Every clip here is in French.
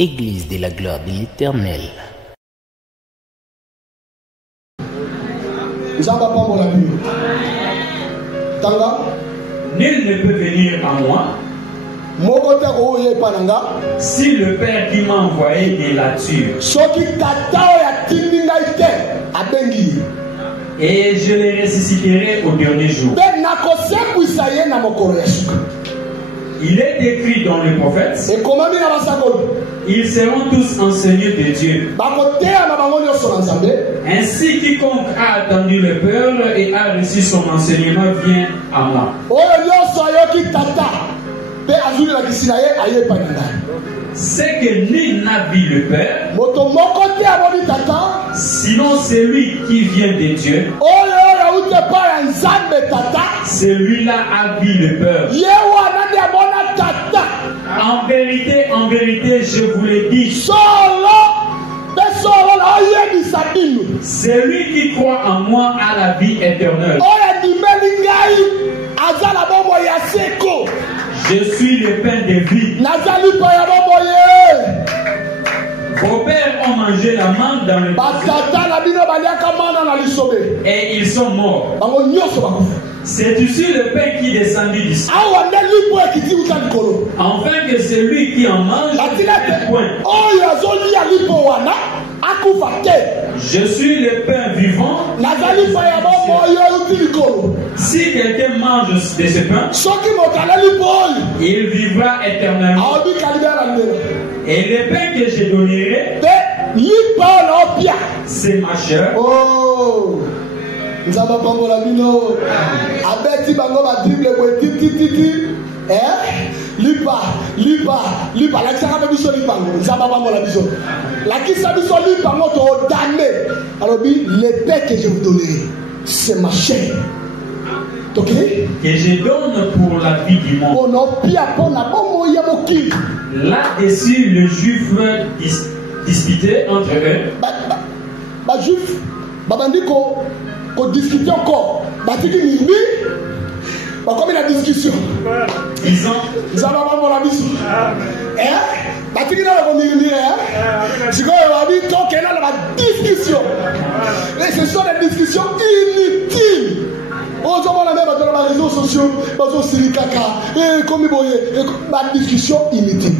Église de la gloire de l'Éternel. Nul ne peut venir à moi si le Père qui m'a envoyé ne l'attire. Et je les ressusciterai au dernier jour. Il est écrit dans les prophètes, ils seront tous enseignés de Dieu. Ainsi, quiconque a attendu le Père et a reçu son enseignement vient à moi. C'est que nul n'a vu le Père, sinon celui qui vient de Dieu. Celui-là a vu le Père. En vérité, je vous l'ai dit. Celui qui croit en moi a la vie éternelle. Je suis le pain de vie. Vos pères ont mangé la manne dans le désert et ils sont morts. C'est ici le pain qui descendit du ciel, afin que celui qui en mange ne point. Je suis le pain vivant. Si quelqu'un mange de ce pain, il vivra éternellement. Et le pain que je donnerai, c'est ma chair. Le pain que je vous donnerai, c'est ma chair. Okay? Que je donne pour la vie du monde. Là-dessus, le juif disputait entre eux. Discuter encore. Comme la discussion. Ils ont. Et ce sont des discussions inutiles. On a même dans les réseaux sociaux, comme la discussion inutile.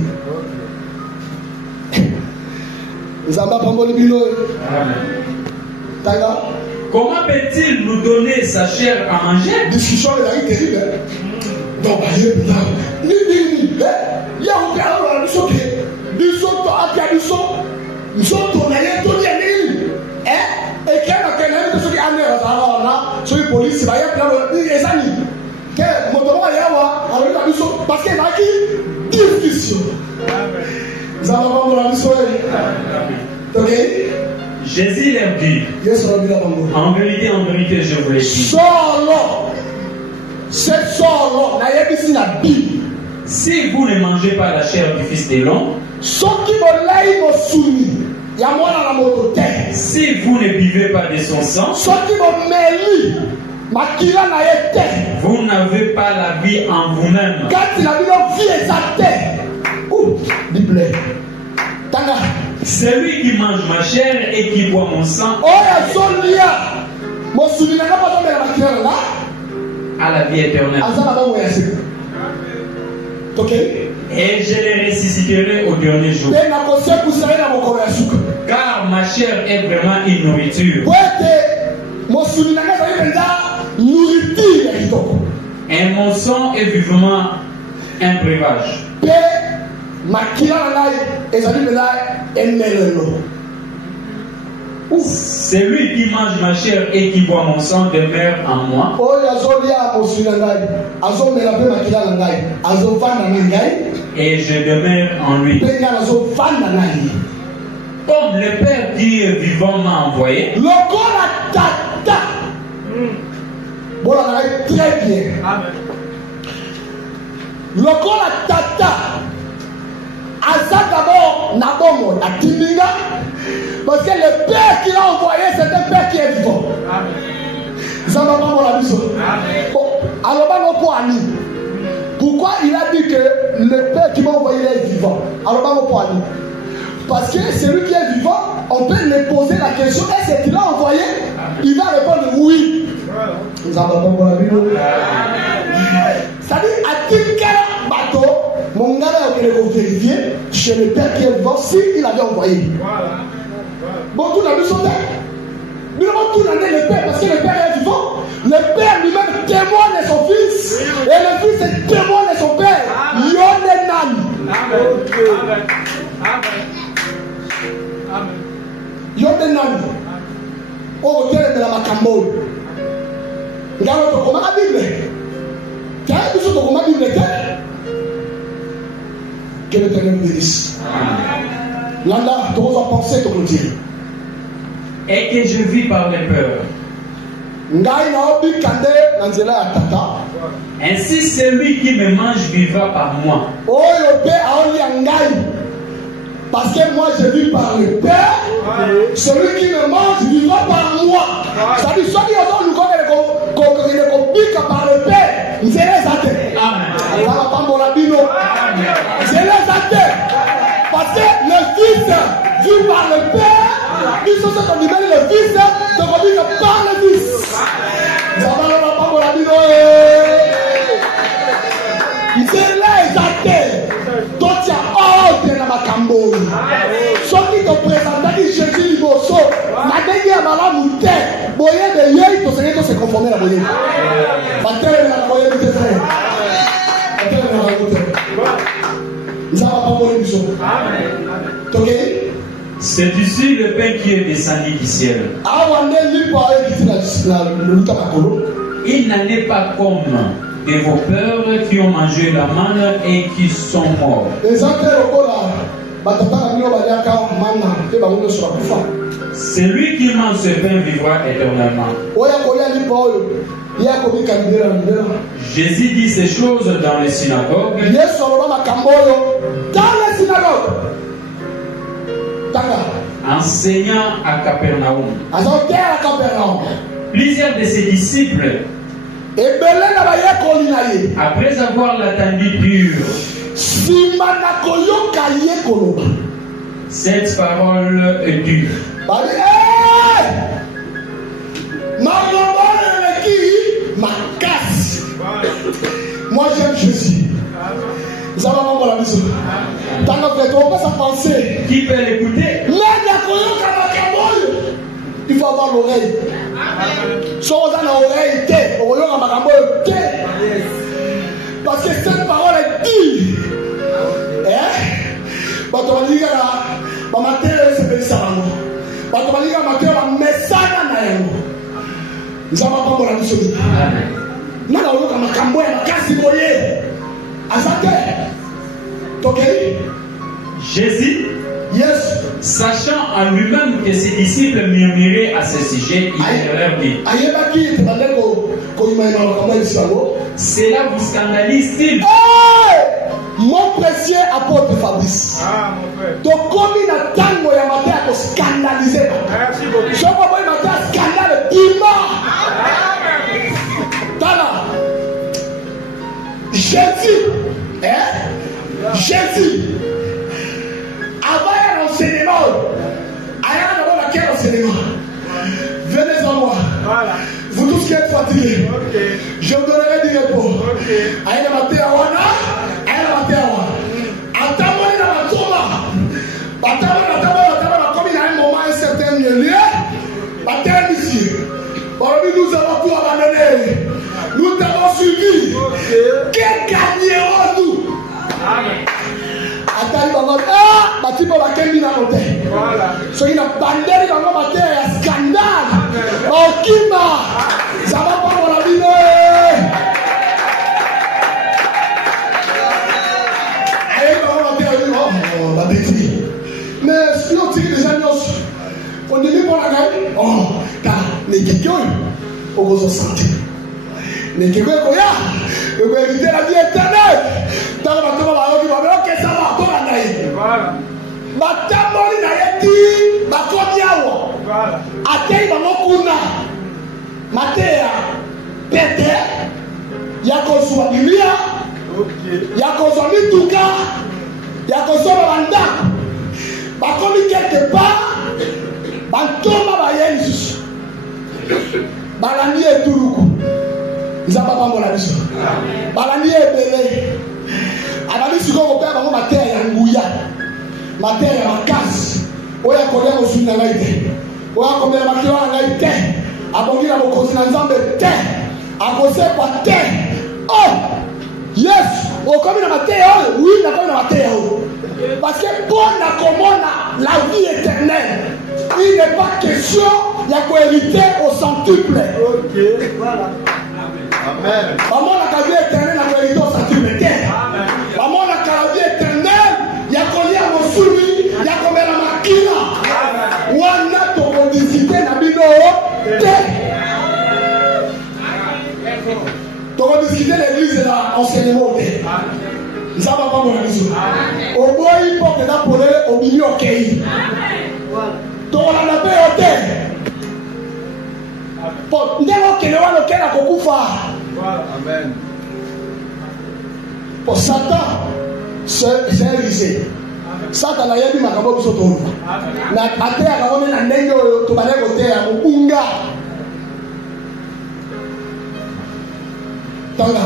Comment peut-il nous donner sa chair à manger? Discussion de la vie terrible. Donc, Jésus leur dit, en vérité, je vous l'ai dit. Si vous ne mangez pas la chair du Fils de l'homme, si vous ne buvez pas de son sang, vous n'avez pas la vie en vous-même. Celui qui mange ma chair et qui boit mon sang a la vie éternelle. Et je les ressusciterai au dernier jour. Car ma chair est vraiment une nourriture. Et mon sang est vivement un breuvage. Celui qui mange ma chair et qui boit mon sang demeure en moi. Et je demeure en lui. Comme le Père Dieu vivant m'a envoyé. Très bien. Parce que le Père qui l'a envoyé, c'est un Père qui est vivant. Pourquoi il a dit que le Père qui m'a envoyé est vivant? Alors, Parce que celui qui est vivant, on peut lui poser la question, est-ce qu'il l'a envoyé? Il va répondre oui. Nous avons pas la Bible. C'est-à-dire, à quel bateau, mon gars a vérifié chez le Père qui est vivant s'il avait envoyé. Bon, tout le monde sautait. Nous avons tout l'année le Père parce que le Père est vivant. Le Père lui-même témoigne de son Fils. Et le Fils est témoin de son Père. Yonenan. Yonenan. Oh, Dieu est de la Macambo. Regarde, comment la Bible. Tu as vu ce que la Bible était? Que l'Éternel vous bénisse. Landa, tu vas penser, tu vas dire. Et que je vis par les peurs. Ainsi celui qui me mange vivra par moi. Parce que moi je vis par le Père, celui qui me mange vivra par moi. C'est-à-dire, ceux qui ont nous connaissent par le Père, c'est les athées. C'est les athées. Parce que le Fils vit par le Père. Ils sont ceux qui ont libéré le Fils, donc on dit que par le Fils. C'est les athées. Donc il y a ordre dans ma cambo. Ceux qui te présentent, ils Jésus Liboso. La dernière malade moutait. Boyer de yeux, ils te se conformer à la boyer. Bataille de la boyer de tes frères. Bataille de la boyer. Ils n'ont pas mourir du son. Ok? C'est ici le pain qui est descendu du ciel. Il n'en est pas comme de vos peurs qui ont mangé la manne et qui sont morts. Celui qui mange ce pain vivra éternellement. Jésus dit ces choses dans les synagogues. Enseignant à Capernaum. Plusieurs de ses disciples, après avoir l'attendu dur, cette parole est dure. Moi j'aime Jésus. Nous allons avoir la maison. Dans notre tête, on peut s'en penser. Qui peut l'écouter? Il faut avoir l'oreille. Chose dans l'oreille, parce que cette parole est dure. Jésus, sachant en lui-même que ses disciples murmuraient à ce sujet, il leur dit: cela vous scandalise-t-il? Mon précieux apôtre Fabrice. Donc, comme il a tango ya matin à scandaliser. Je vois pas matin scandale piment. Jésus, Jésus, avant l'enseignement, quel enseignement? Venez en moi. Voilà. Vous tous qui êtes fatigués, je vous donnerai du repos. Aïe la matin à Wana, aïe la matin à Wana. Attends-moi dans la tomba. Attends-moi, comme il y a un moment, un certain lieu, attends ici. Nous avons tout abandonné. Nous t'avons suivi. Que gagnerons-nous? Amen. Voilà. Ce qui n'a pas d'air dans nos matières, scandale. Oh, Kima, ça va pas pour la vie. Mais si on tire des agneaux, on dit pour la gagne. Oh, t'as les quelqu'un au besoin de santé. Les quelqu'un, il faut éviter la vie éternelle. Dans le bateau, ok, ça va, tout va d'ailleurs. Voilà. Batamoli na yeti, bakomiawo. Voilà. Atei banokuna. Matea, pete, yakozwa Biblia, yakozwa mituka, yakozwa banda. bakomi quelque part bantoma bayeli susu balandi etuluku nzamba pambola biso balandi ebele abali sikoyo kopea bango mateya ya nguya mateya ya makasi oyo akolia mosuni na ngai te oyo akomela makila na ngai te abongi na bokonzi na nzambe te akosekwa te. Oh yes, okomi na mateya oyo wi nakomi na mateya oyo parce que mpo na komona la vie éternelle il n'est pas question ya kohériter au centuple. Ok, voilà. Amen. Bamonaka vie éternelle na kohériter au centuple te. Bamonaka la vie éternelle ya kolia mosuni ya komela makila wana tokodisite na bino te. Tokodisite l'église de l'enseignement te. Nzamba pambola biso oboyi mpo kenda polele obimi okei tokolanda mpe yo te po ndenge okende wana okenda kokufa po Satan c'est un lycée. Satan ayebi makambo biso toluka na ateyaka ngo nde na ndenge oyo tobale koteya mobunga tanga.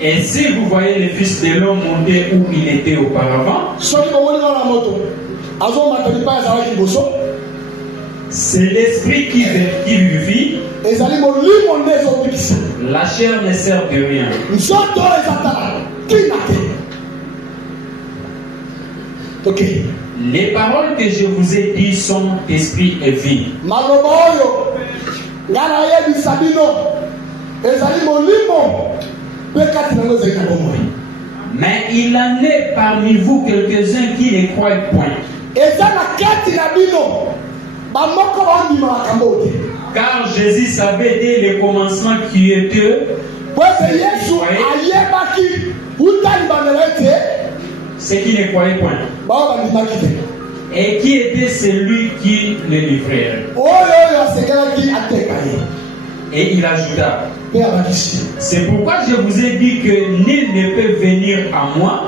Et si vous voyez le Fils de l'homme monter où il était auparavant, c'est l'esprit qui vivifie. La chair ne sert de rien. Okay. Les paroles que je vous ai dites sont esprit et vie. Mais il en est parmi vous quelques-uns qui ne croient point. Car Jésus savait dès le commencement qui était ce qui ne croyait point. Et qui était celui qui le livrait. Et il ajouta, c'est pourquoi je vous ai dit que nul ne peut venir à moi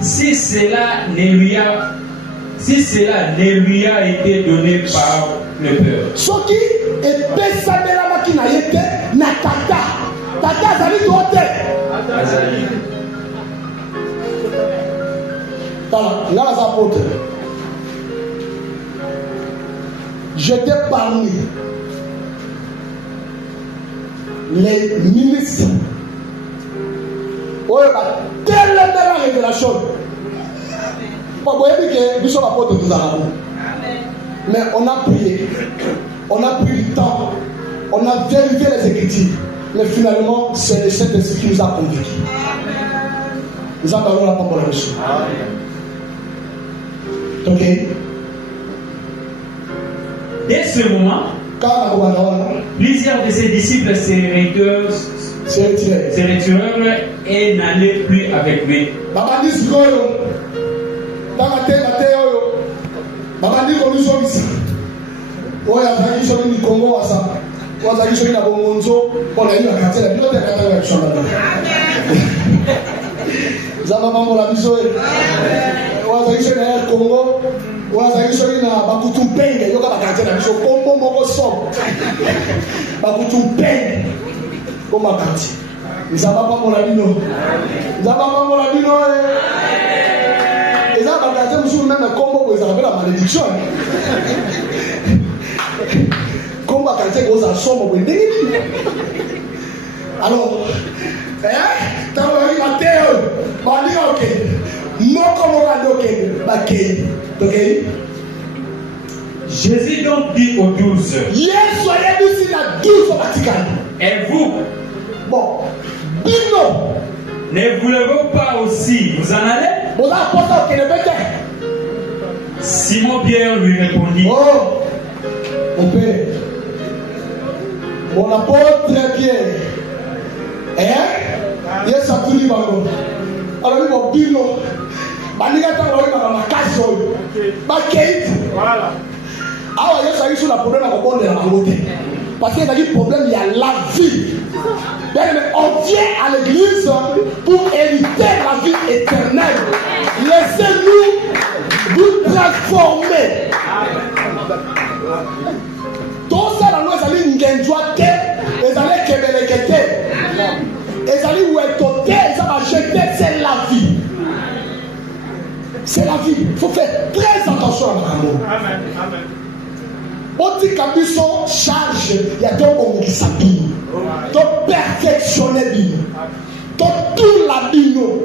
si cela ne lui a été donné par le peur. J'étais parmi les ministres. Oh, telle révélation. Mais on a prié, on a pris du temps, on a vérifié les Écritures. Mais finalement, c'est le Saint-Esprit qui nous a conduits. Nous avons la parole de Dieu. Ok. Dès ce moment, plusieurs de ses disciples se retirèrent et n'allaient plus avec lui. Congo, Bakutumpenge, yoka bakatela biso kombo moko so. Bakutumpenge. Comme bakati. Nzaba pambola bino. Nzaba pambola bino eh. Eza bakatela biso même kombo ko ezala la malédiction. Kombo bakatela ko za somo ko ndenge. Alors, tawo yi Matteo, bali okay. Moko moko okay, bakei. Okay. Jésus donc dit aux 12. Yes, soyez la 12 Vatican. Et vous? Bon. Bino. Ne voulez-vous pas aussi vous en aller? Bon, là, pourquoi qu'il est Simon Pierre lui répondit. Oh, mon père. Mon apôtre Pierre. Hein? Yes, ça tout dit, alors, mon bino. Voilà. Alors, il y a ça sur la problème à répondre à la beauté. Parce qu'il y a des problèmes, il y a la vie. On vient à l'église pour hériter la vie éternelle. Laissez-nous vous transformer. Tout ça, dans nous, c'est n'genjoite, et allez kebelekete, et allez où est toté, et ça va jeter, c'est la vie. C'est la vie. Il faut faire très attention à l'amour. Amen. Amen. Oti kabiso charge ya to ongisa bino to perfectionner bino to tout la bino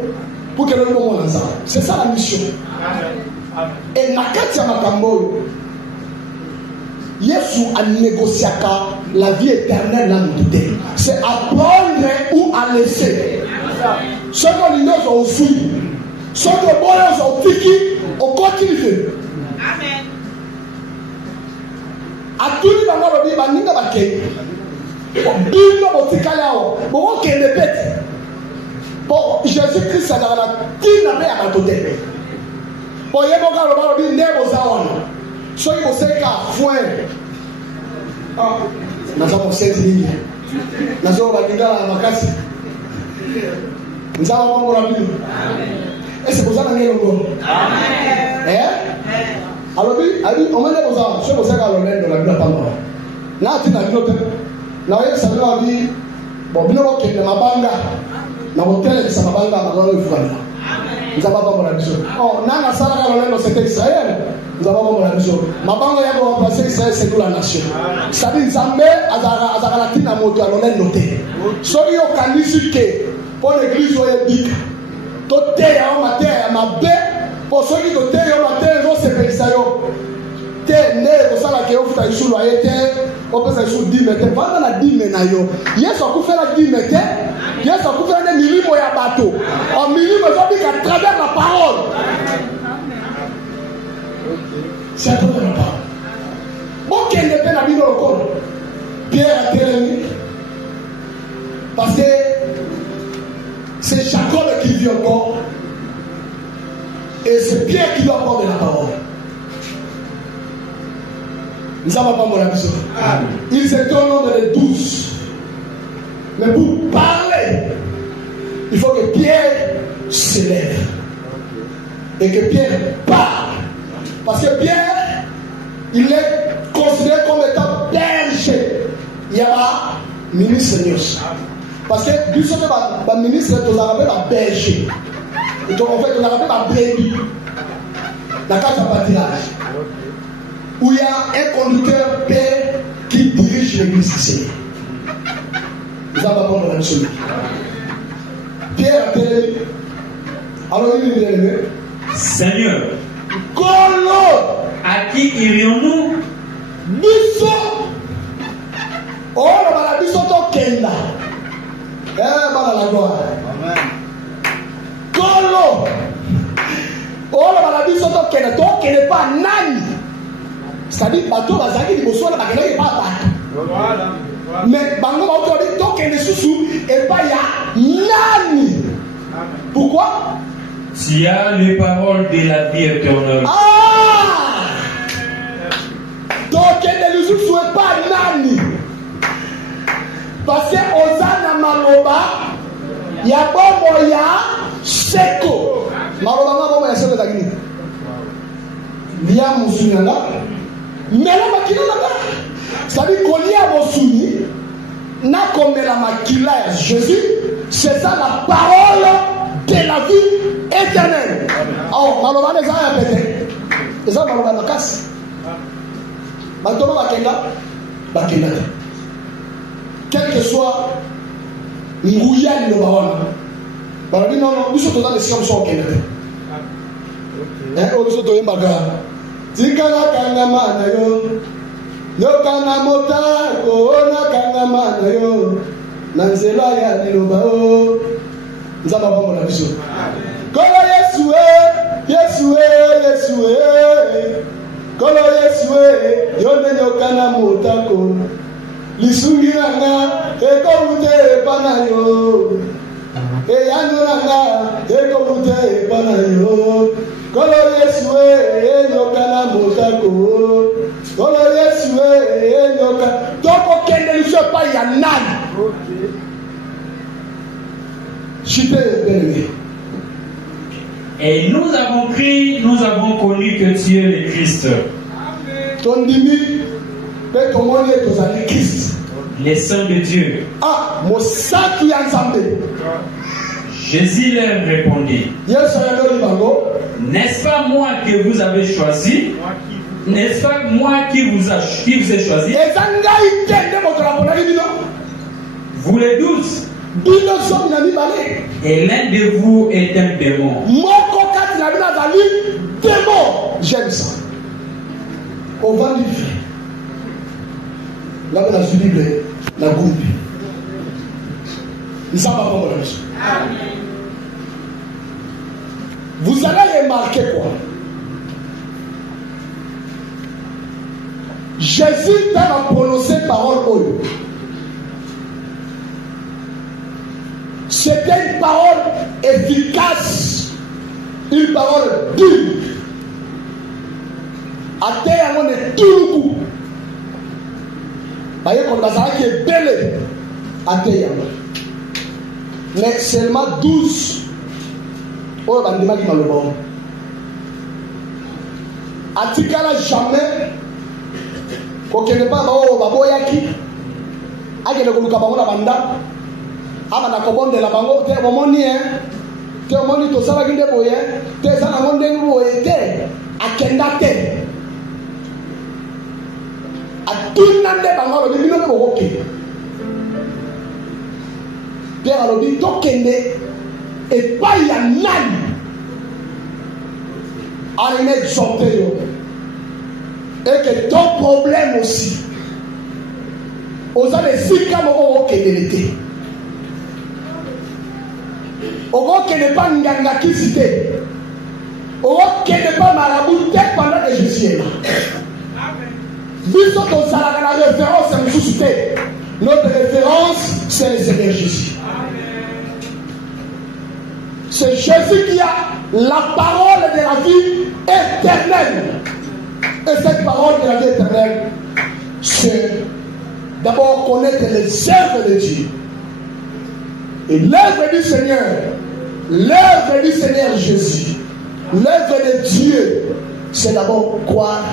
pour que le monde en sache. C'est ça la mission. Et nakati ya makambo Yesu a négocié la vie éternelle dans notre terre. C'est à prendre ou à laisser. Ce qu'on lui donne au fouille, ce qu'on lui au tiki, au continue. Amen. A tout le monde dit baninga bakay. Bino botikala o. Bo ke répète. Bon, Jésus-Christ a la tina me abatote. Bo yebo ga roba bi nebo zawana. So you say ka fuen. Ah, nazo mo senti. Nazo baninga la makasi. Nzawa mambo la Bible. Amen. Est-ce que vous avez ngelo? Amen. Alors on m'a dit je vous ai parlé de la Bible pendant. Là tu n'as pas noté. Là il s'est dit bon bien ok na mabanga na hotel de mabanga na dans le frère. Nous avons pas mon avis. Oh nana sala ka le c'était Israël. Nous avons pas mon avis. Mabanga ya ko remplacer Israël c'est toute la nation. Ça dit Nzambe azaka la tina moto alone noté. So yo kanisi ke pour l'église oye bika. Tote ya matin ya mabe. Pour ceux qui ont été au matin, ils ont te ne kosala ke ofuta isulu ayete opesa isulu 10 mètres pendant la 10 menayo yeso akufela 10 mètres yeso akufela ne milimo ya bato en milimo zobi à travers la parole. C'est à travers la parole. Ok, ne peut pas bino lokolo Pierre a télémi parce que c'est Jacob qui vit encore. Et c'est Pierre qui doit prendre la parole. Nous n'avons pas mon avis. Ils étaient au nombre de 12. Mais pour parler, il faut que Pierre s'élève. Et que Pierre parle. Parce que Pierre, il est considéré comme étant berger. Il y a un ministre de Dieu. Parce que du sommet, le ministre de Dieu, c'est berger. Et donc en fait, on a rappelé ma brebis dans le cadre d'un pâturage où il y a un conducteur père qui dirige l'église du Seigneur. Nous avons pas dans la mission. Pierre a télé. Alors il dit Seigneur, Kolo, à qui irions-nous? Biso. Oh, la biso to kenda. Bana la gloire. Amen. Kolo. Oh la maladie sont au Kenya, donc qui n'est pas nani. C'est-à-dire bateau bazaki di bosso la bakela pas bateau. Mais bango ba auto donc qui est sous et pas ya nani. Pourquoi? Tu as les paroles de la vie éternelle. Ah! Donc qui est sous et pas nani. Parce que Ozana Maloba ya bombo ya seko. Maloba bombo ya seko takini. Lia musunanga. Mela makila nanga. C'est-à-dire kolia mosuni na komela makila ya Jésus, c'est ça la parole de la vie éternelle. Oh, maloba ne za ya pete. Eza maloba makasi. Batoma bakenda. Quel que soit Ngouya le baron. Barabi non, nous sommes dans les sciences au Kenya. On se doit bagarre. Tikala kangama na yo. Yokana mota ko na kangama na yo. Nanzela ya niloba o. Nzaba bombo na biso. Kolo Yesu e. Kolo Yesu e. Yonde yokana mota ko. Lisungiranga ekomute panayo eyanuranga ekomute panayo kolo Yesu enyokana motako kolo Yesu enyoka toko kende biso epai ya nani. Chité bien-aimé. Et nous avons crié, nous avons connu que tu es le Christ. Tondimi pe tomoni tozali Christ. Les saints de Dieu. Ah, mosaki ya Nzambe. Jésus leur répondit. N'est-ce pas moi que vous avez choisi? N'est-ce pas moi qui vous ai choisi? Vous les 12. Et l'un de vous est un démon. J'aime ça. On va lui faire. Là, on a suivi la goutte. Ils savent pas comment la chose. Vous allez remarquer quoi? Jésus t'a prononcé parole oyo. C'était une parole efficace, une parole dure. À terre, on est tout le coup. Voyez comme la Zara qui est belle à terre. Mais seulement 12. Oh, il y a qui m'a le bon. Atikala jamais. Qu'on ne pas baboyaki. Ake ne koluka bango na banda. Ama na kobonde la bango te bomoni te omoni to sala kinde boye te sana monde boye te akenda te. Atunande bango lo bino ko oke. Pierre a dit tokende et pas y a nani. On est exhorté et que ton problème aussi. Aux années si comme on oke de l'été. On ne pas nganga qui cité. On ne pas marabout pendant que je suis là. Vu que la référence est une société. Notre référence, c'est le Seigneur Jésus. C'est Jésus qui a la parole de la vie éternelle. Et cette parole de la vie éternelle, c'est d'abord connaître les œuvres de Dieu. Et l'œuvre du Seigneur Jésus, l'œuvre de Dieu, c'est d'abord croire,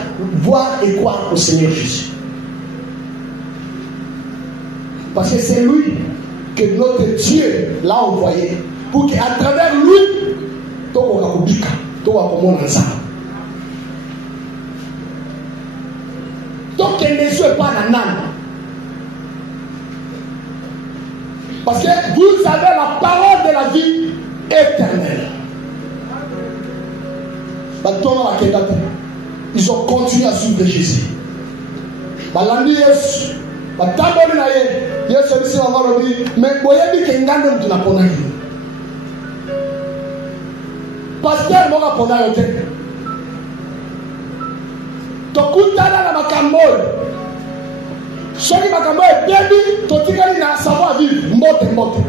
voir et croire au Seigneur Jésus. Parce que c'est lui que notre Dieu l'a envoyé pour qu'à travers lui, tout le monde soit donc il ne soit pas la nana. Parce que vous avez la parole de la vie éternelle. Ils ont continué à suivre Jésus. Pasteur moka pona yote. Tokutana na makambo. Soki makambo ebebi totikali na savoir vivre mbote.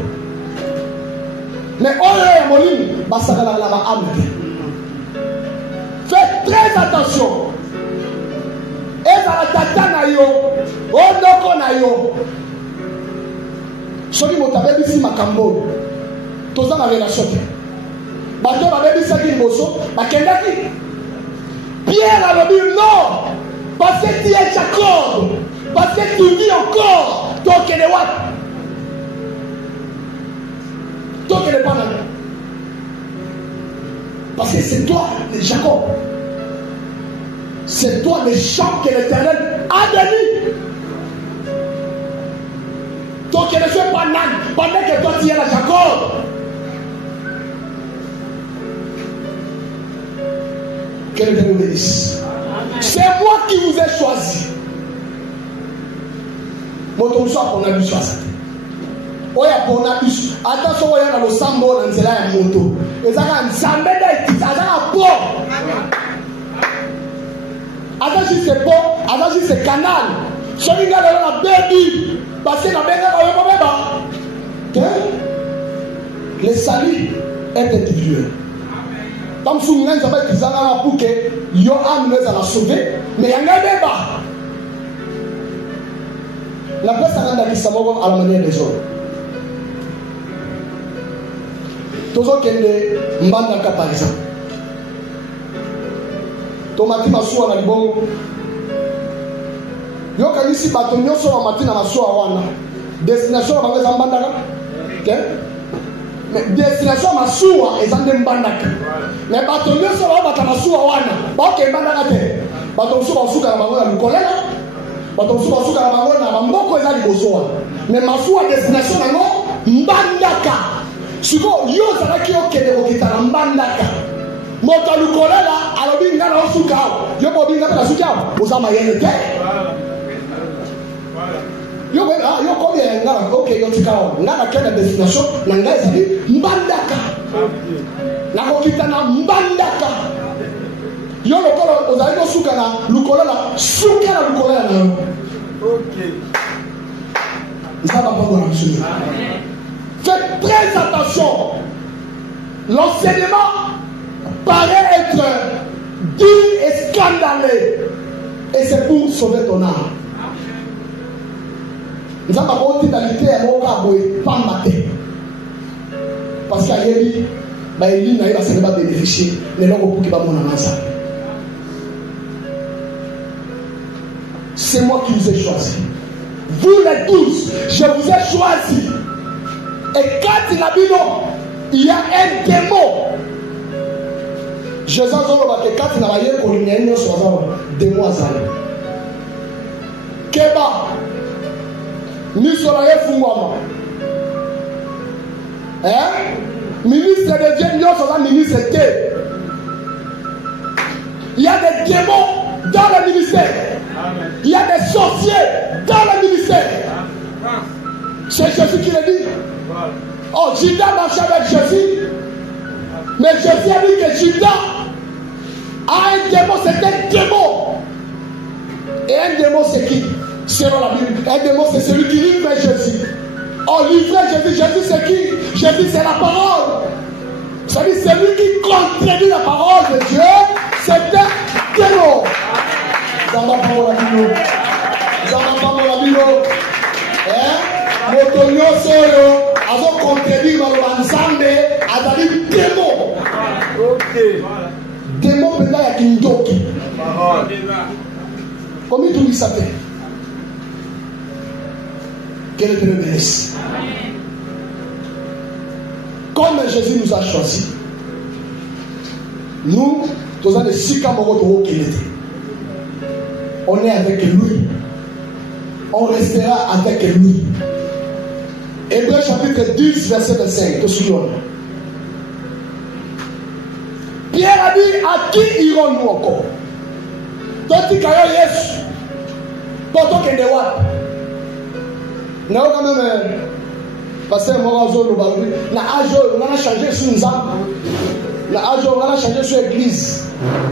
Mais oyo ya molini basakala la ba âme. Faites très attention. Et dans la tata na yo, ondoko na yo. Soki motabebi si makambo. Toza na relation. Bato babebisaki liboso bakendaki. Pierre a dit non, parce que tu es Jacob, parce que tu vis encore, donc il est what? Donc il est pas là. Parce que c'est toi, le Jacob. C'est toi le champ que l'Éternel a donné. Donc il ne soit pas nan, pendant que toi tu es là, Jacob. Que Dieu vous bénisse. C'est moi qui vous ai choisi. Moto soit pour la choisi. Oya pour la bus. Attention oya dans le sambo dans cela ya moto. Ezaka nzambe da ezaka po. Attention c'est po, attention c'est canal. Celui là la baby parce que la benga oya beba. Le salut est individuel. Comme si nous avons dit pour que Yohan nous a sauvé, mais il y a un débat. La personne qui s'est à la manière des autres. Toujours qu'il y a Mbandaka par exemple. Tomati Massoua na libongo. Yo kanisi bato nyonso wa matina Massoua wana. Destination ba ngeza Mbandaka. OK? Mais destination Massoua ezande Mbandaka. Mais bato nyonso wa bata Massoua wana. Ba ke Mbandaka te. Bato so ba suka na bango na lukolela. Bato so ba suka na bango na bamboko ezali bosoa. Mais Massoua destination nango Mbandaka. Siko yo zalaki okende kokitana Mbandaka. Moto lukolela alobi ngana osuka yo bobi ngana suka osama yene te yo komi ngana okay yo tikao ngana kena destination na ngai zali Mbandaka na kokitana Mbandaka yo lokolo ozali osuka na lukolela suka na lukolela na okay nzaba bongo na msuni. Faites très attention. L'enseignement paraît être dur et scandaleux. Et c'est pour sauver ton âme. Nous avons une qualité à mon pas maté. Parce qu'il y a une ligne qui va bénéficier. Mais non, pour qui va mon âme. C'est moi qui vous ai choisi. Vous les tous, je vous ai choisi. Et quand il y a un démon. Je sais que quand il y a un démon, Keba, nous sommes ministre de Dieu, nous sommes ministre de il y a des démons dans le ministère. Il y a des sorciers dans le ministère. C'est Jésus qui le dit. Oh, Judas marchait avec Jésus. Mais Jésus a dit que Judas a un démon, c'est un démon. Et un démon, c'est qui? Selon la Bible, un démon, c'est celui qui livre Jésus. Oh, livrer Jésus, Jésus, c'est qui? Jésus, c'est la parole. C'est-à-dire, celui qui contredit la parole de Dieu, c'est un démon. Vous n'avez pas la Bible. Vous n'avez pas la Bible. Motonyo soyo azo contredire l'ensemble azali démon. OK. Démon penda ya kindoki. Comment tu dis ça? Quel est le bénéfice? Comme Jésus nous a choisis, nous, tous les Sikamoro on est avec lui. On restera avec lui. Hébreux chapitre 10, verset 25. Que souviens-nous? Pierre a dit, à qui irons-nous encore? Toti kayo Yesu. Poto kende wapi? Na quand même pasteur Morazo Lobaoui. Na ajo on a changé sur nous. Na ajo on a changé sur l'église.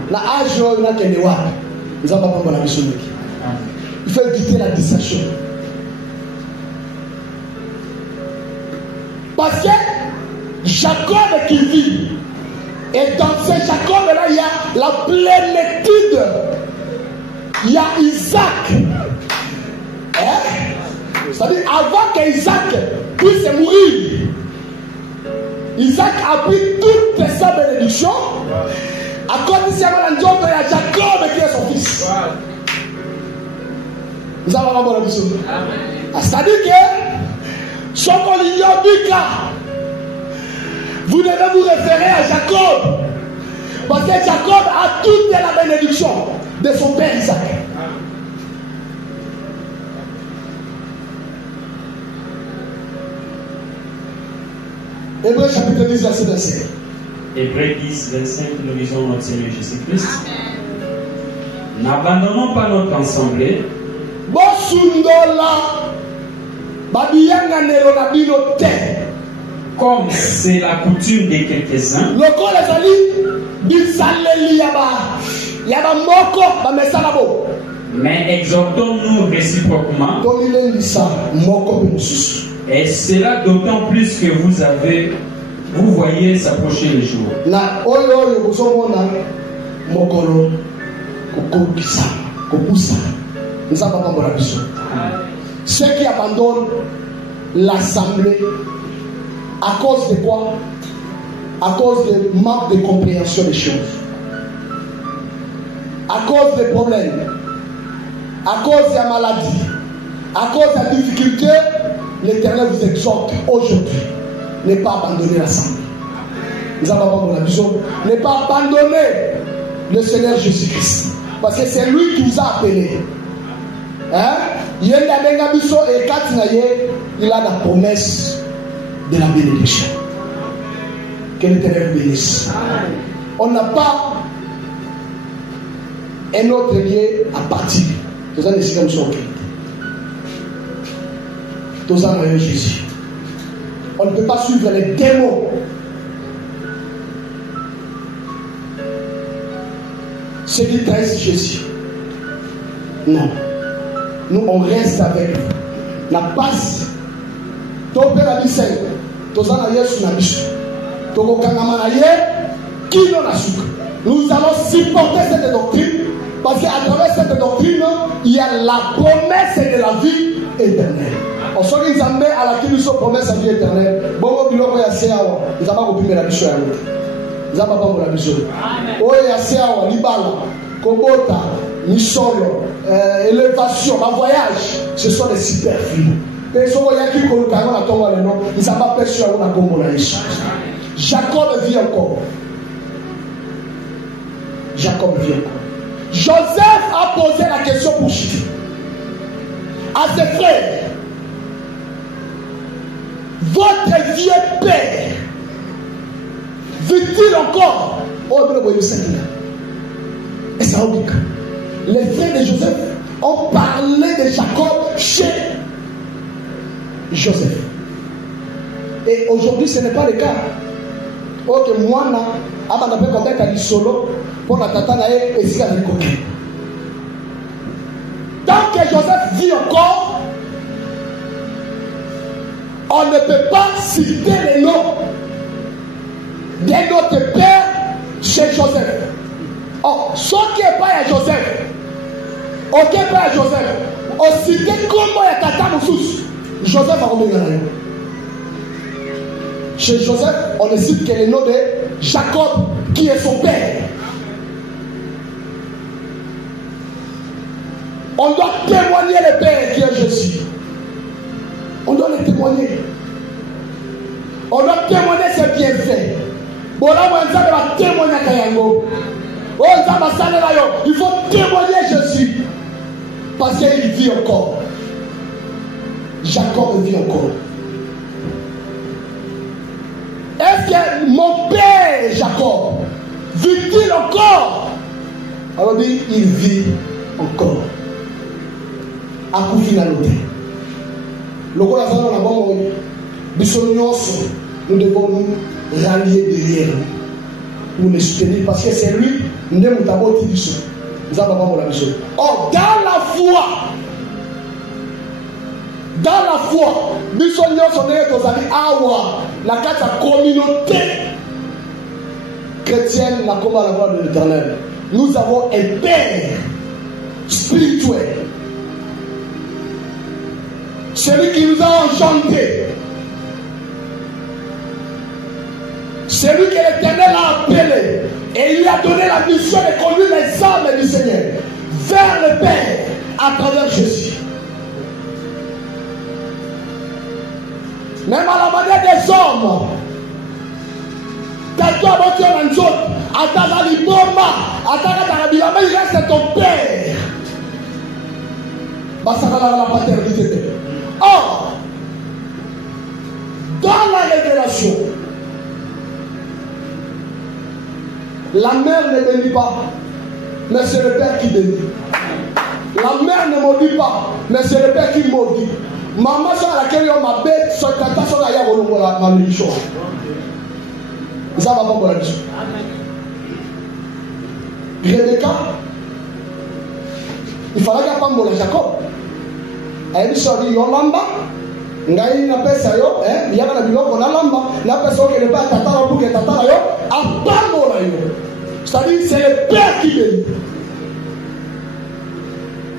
Na ajo on a kende wapi? Nous avons pas la mission. Il faut éviter la distraction. Parce que Jacob qui vit, et dans ce Jacob-là, il y a la plénitude. Il y a Isaac. C'est-à-dire, avant qu'Isaac puisse mourir, Isaac a pris toutes sa bénédictions. À cause de ça, il y a Jacob qui est son fils. Nous allons avoir la mission. C'est-à-dire que, ce qu'on ignore du cas, vous devez vous référer à Jacob. Parce que Jacob a toute la bénédiction de son père Isaac. Hébreux chapitre 10, verset 25. Hébreux 10, 25, nous lisons notre Seigneur Jésus-Christ. N'abandonnons pas notre assemblée. Comme c'est la coutume de quelques-uns. Mais exhortons-nous réciproquement. Et cela d'autant plus que vous voyez s'approcher le jour. Ceux qui abandonnent l'assemblée, à cause de quoi? À cause de manque de compréhension des choses. À cause des problèmes. À cause de la maladie. À cause de la difficulté, l'Éternel vous exhorte aujourd'hui. Ne pas abandonner l'assemblée. Nous avons la vision. Ne pas abandonner le Seigneur Jésus-Christ. Parce que c'est lui qui vous a appelé. Hein? Il a la promesse de la bénédiction. Que l'Éternel vous bénisse. On n'a pas un autre lieu à partir. Tous les systèmes sont ok. Tous les Jésus. On ne peut pas suivre les démons. Ceux qui trahissent Jésus. Non. Nous, on reste avec la passe. Topé la bise. Tozana Yesu na biso. Toko kangamana ye. Kino na suka. Nous allons supporter cette doctrine. Parce qu'à travers cette doctrine, il y a la promesse de la vie éternelle. On sort les Zambés à laquelle nous sommes promesse de la vie éternelle. Bon, biloko ya seawa. Nous avons coupé la biso ya l'autre. Nous avons pas la biso. Oh ya seawa libala. Kobota. Misolo, élévation, ma voyage, ce sont des superflus. Jacob vit encore. Jacob vit encore. Joseph a posé la question pour Chifre à ses frères. Votre vieux père vit-il encore? Oh, et ça va. Les frères de Joseph ont parlé de Jacob chez Joseph. Et aujourd'hui, ce n'est pas le cas. Ok, moi, avant de faire un solo pour la tata et ici avec coquin. Tant que Joseph vit encore, on ne peut pas citer les noms d'un autre père chez Joseph. Oh, ce qui n'est pas à Joseph. Ok, pas Joseph. Aussi que comment il y a Tata Moussous. Joseph a remis. Chez Joseph, on ne cite que le nom de Jacob, qui est son père. On doit témoigner le père qui est Jésus. On doit le témoigner. On doit témoigner ses bienfaits. Bon, là, on va témoigner Kayango. Il faut témoigner Jésus. Parce qu'il vit encore. Jacob vit encore. Est-ce que mon père Jacob vit-il encore? Alors dit, il vit encore. À coup final. Le rôle de la bonne, nous devons nous rallier derrière lui pour le soutenir parce que c'est lui qui nous a dit. Or, dans la foi, nous sommes la communauté chrétienne, la combat la gloire de l'Éternel. Nous avons un père spirituel, celui qui nous a enchantés, celui que l'Éternel a appelé et il lui a donné la mission de conduire les âmes du Seigneur vers le Père à travers Jésus. Même à la manière des hommes, quelqu'un va dire un autre, il reste ton père. La paternité. Or, dans la révélation, la mère ne bénit pas, mais c'est le père qui bénit. La mère ne maudit pas, mais c'est le père qui maudit. Maman, sur laquelle on m'a bête, sur la tata, sur la y'a la malédiction. Ça va pas pour la mission. Rebecca, il fallait qu'il y ait pas de Jacob. Elle dit, sorry, Yolamba, ngai na pesa yo, il y a la biloko na lamba, na pesa que ne pas tata pour que tata yo, a pas yo. C'est-à-dire, c'est le père qui bénit.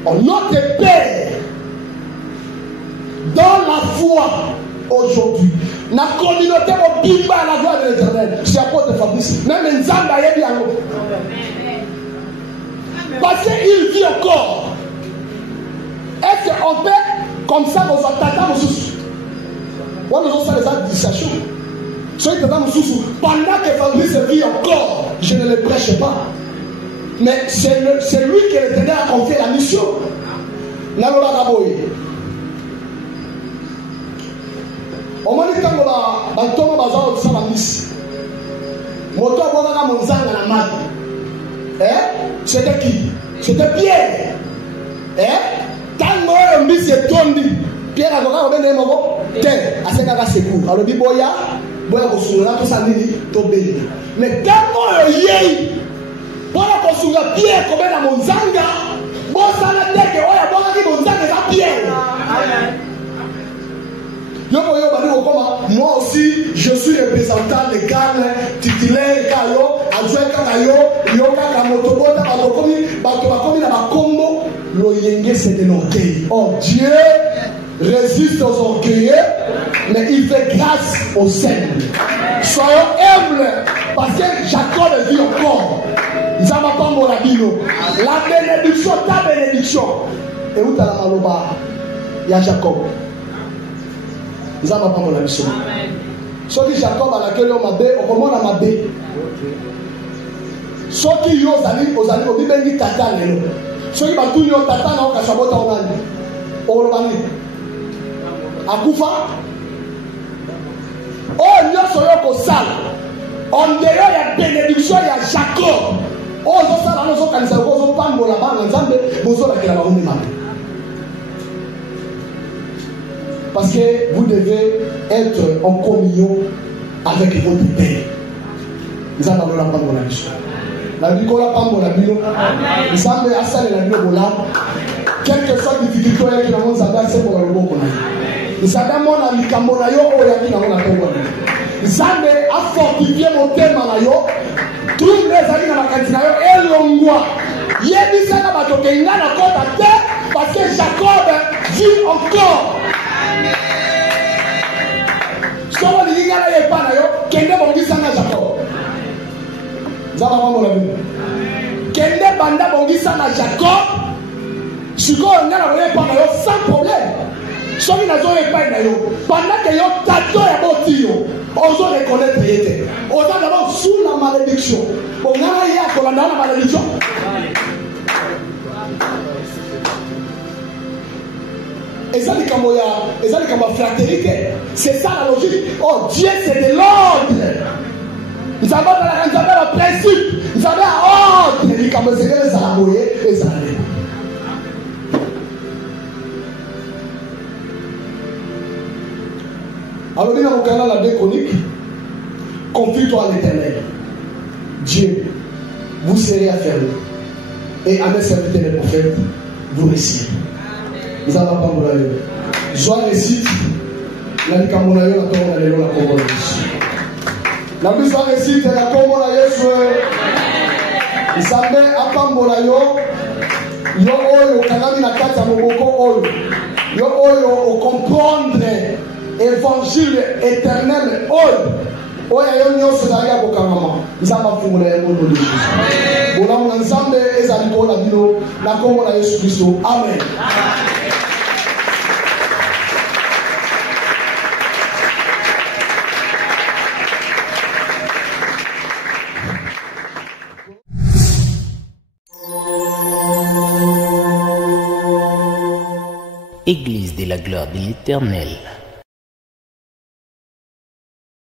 Notre père dans la foi aujourd'hui. Dans la communauté, on bimba à la gloire de l'Éternel. C'est apôtre Fabrice. Même Nzamba y a bien. Parce qu'il vit encore. Est-ce qu'on peut, comme ça, nous attendons nos sous? On nous a les administrations. Pendant que Fabrice vit encore, je ne le prêche pas. Mais c'est lui qui l'Éternel a confié la mission. On m'a dit quand on va c'était qui? C'était Pierre. Quand on mis ses tombes, Pierre a dit alors Biboya, Boya Kosunga, tout ça dit, Tobé. Mais quand on y Boya Kosunga, Pierre, comme dans mon zanga, bon, ça n'a pas été, Oya Boya qui mon zanga, c'est Pierre. Moi aussi, je suis représentant de Carl, titulaire, Kayo, adjoint Kayo, Yoka, Kamotobota, Batokomi, Nabakombo, l'Oyenge, c'est de l'orgueil. Oh, Dieu résiste aux orgueilleux, mais il fait grâce aux saints. Soyons humbles, parce que Jacob vit encore. Nous n'avons pas mon abino. La bénédiction, ta bénédiction. Et où tu as la maloba? Il y a Jacob. Nous n'avons pas mon abino. Ceux qui Jacob à laquelle on m'a dit, on commence à m'a dit. Ceux qui y ont aux amis, au Bible, tata, ceux qui m'ont tout dit, tata, non, qu'à Sabota, on a dit. On l'a dit. Akufa. Oh, nous sommes au sale. On dirait la bénédiction, il y a Jacob. Oh, nous sommes là, nous sommes là, nous sommes pas là-bas, nous sommes là, parce que vous devez être en communion avec votre Père. Nous allons la prendre la mission. La vie qu'on a pas la bio. Nous allons assailler la bio là. Quelle que soit la difficulté que nous avons, c'est pour le bon. Nous allons la mikamona yo o ya kina na kongo. Nous allons fortifier mon thème na yo. Tous les amis dans la cantina yo elongwa. Yebisa na bato kenga na kota te parce que Jacob vit encore. Somo ni ngala ye pana yo kende bongisa na Jacob. Zaba mambo la Bible. Kende banda bongisa na Jacob. Siko ngala ye pana yo sans problème. Somi na zo ye pana yo. Pendant que yo tato ya botio, ozo reconnaître yete. Ozo d'abord sous la malédiction. Bon ngala ya ko la malédiction. C'est ça la logique. Oh, Dieu c'est de l'ordre. Nous avons le principe. Nous avons l'ordre. Et comme c'est les Araboyés, les Arabes. Alors, nous avons canal la déconique. Confie-toi à l'Éternel. Dieu, vous serez affermis. Et à mes serviteurs les prophètes, vous réussirez. Nous allons pas mourir. Joie récite. La Nicamonayo, la tombe de la Congo. La mission récite la Congo la Yesu. Isabé Apambonayo. Yo oyo kanami na kata moboko oyo. Yo oyo o comprendre évangile éternel oyo. Oya yo nyonso na ya bokamama. Nzamba fungula ya mondo de Jésus. Bona mona nzambe ezali ko la bino na Congo la Yesu Kristo. Amen. Église de la gloire de l'Éternel.